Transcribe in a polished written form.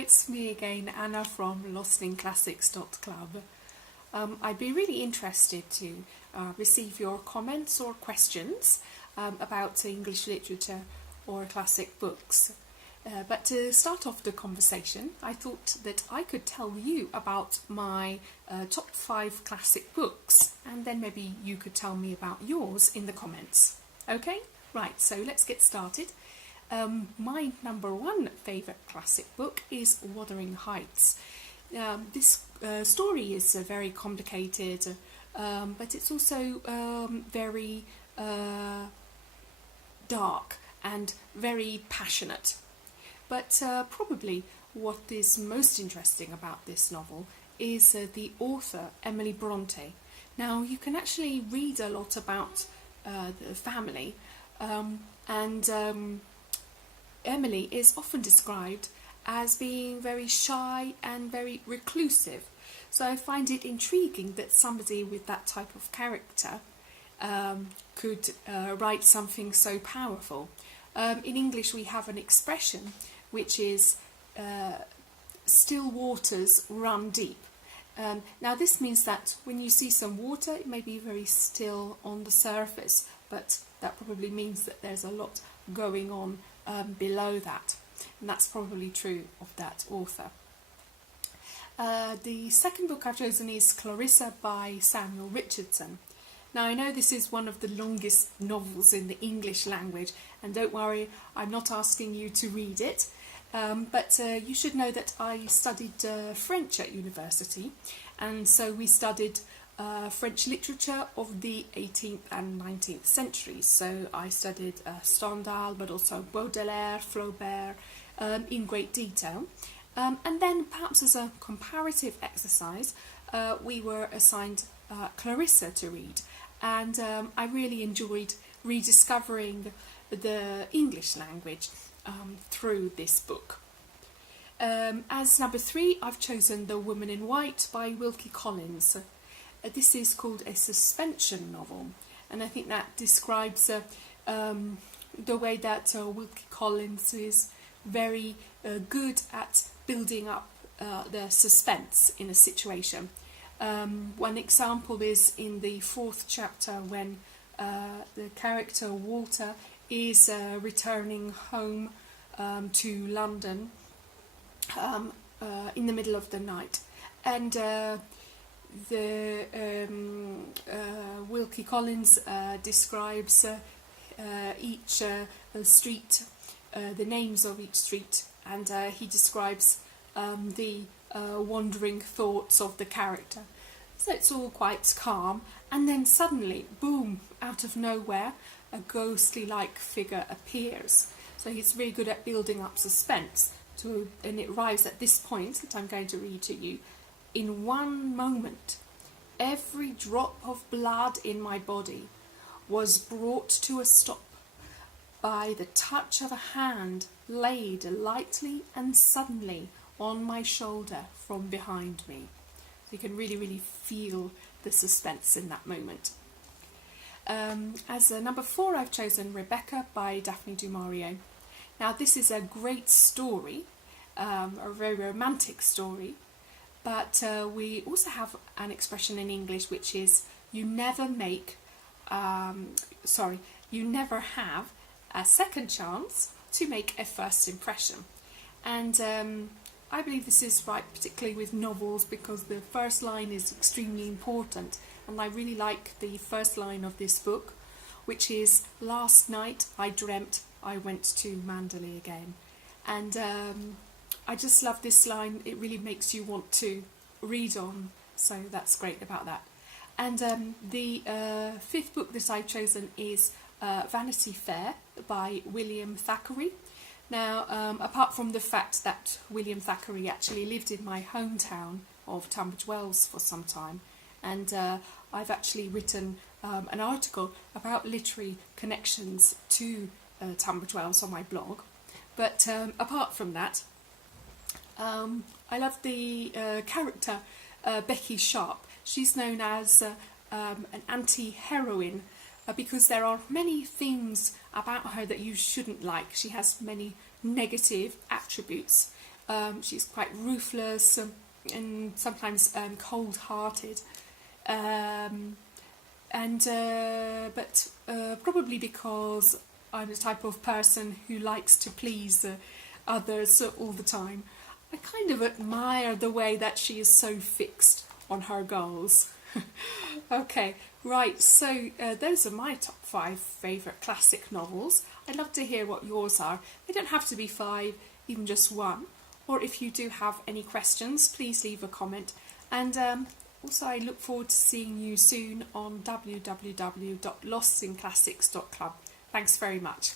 it's me again, Anna from lostinclassics.club. I'd be really interested to receive your comments or questions about English literature or classic books. But to start off the conversation, I thought that I could tell you about my top 5 classic books, and then maybe you could tell me about yours in the comments. Okay? Right, so let's get started. My number 1 favourite classic book is Wuthering Heights. This story is very complicated, but it's also very dark and very passionate. But probably what is most interesting about this novel is the author, Emily Bronte. Now, you can actually read a lot about the family, and Emily is often described as being very shy and very reclusive. So I find it intriguing that somebody with that type of character could write something so powerful. In English we have an expression which is still waters run deep. Now this means that when you see some water, it may be very still on the surface, but that probably means that there's a lot going on below that, and that's probably true of that author. The second book I've chosen is Clarissa by Samuel Richardson. Now I know this is one of the longest novels in the English language, and don't worry, I'm not asking you to read it, but you should know that I studied French at university, and so we studied French literature of the 18th and 19th centuries. So I studied Stendhal, but also Baudelaire, Flaubert in great detail. And then perhaps as a comparative exercise, we were assigned Clarissa to read. And I really enjoyed rediscovering the English language through this book. As number 3, I've chosen The Woman in White by Wilkie Collins. This is called a suspension novel, and I think that describes the way that Wilkie Collins is very good at building up the suspense in a situation. One example is in the 4th chapter when the character Walter is returning home to London in the middle of the night, and Wilkie Collins describes each street, the names of each street, and he describes the wandering thoughts of the character. So it's all quite calm, and then suddenly, boom, out of nowhere, a ghostly-like figure appears. So he's really good at building up suspense, and it arrives at this point that I'm going to read to you. In one moment, every drop of blood in my body was brought to a stop by the touch of a hand laid lightly and suddenly on my shoulder from behind me. So you can really, really feel the suspense in that moment. As number 4, I've chosen Rebecca by Daphne du Maurier. Now this is a great story, a very romantic story, but we also have an expression in English which is you never have a second chance to make a first impression. And I believe this is right particularly with novels, because the first line is extremely important, and I really like the first line of this book, which is, "Last night I dreamt I went to Mandalay again." And I just love this line. It really makes you want to read on, so that's great about that. And the 5th book that I've chosen is Vanity Fair by William Thackeray. Now, apart from the fact that William Thackeray actually lived in my hometown of Tunbridge Wells for some time, and I've actually written an article about literary connections to Tunbridge Wells on my blog. But apart from that, I love the character Becky Sharp. She's known as an anti-heroine because there are many things about her that you shouldn't like. She has many negative attributes, She's quite ruthless and sometimes cold-hearted. But probably because I'm the type of person who likes to please others all the time, I kind of admire the way that she is so fixed on her goals. Okay, right, so those are my top 5 favourite classic novels. I'd love to hear what yours are. They don't have to be 5, even just 1. Or if you do have any questions, please leave a comment. And also I look forward to seeing you soon on www.lostinclassics.club. Thanks very much.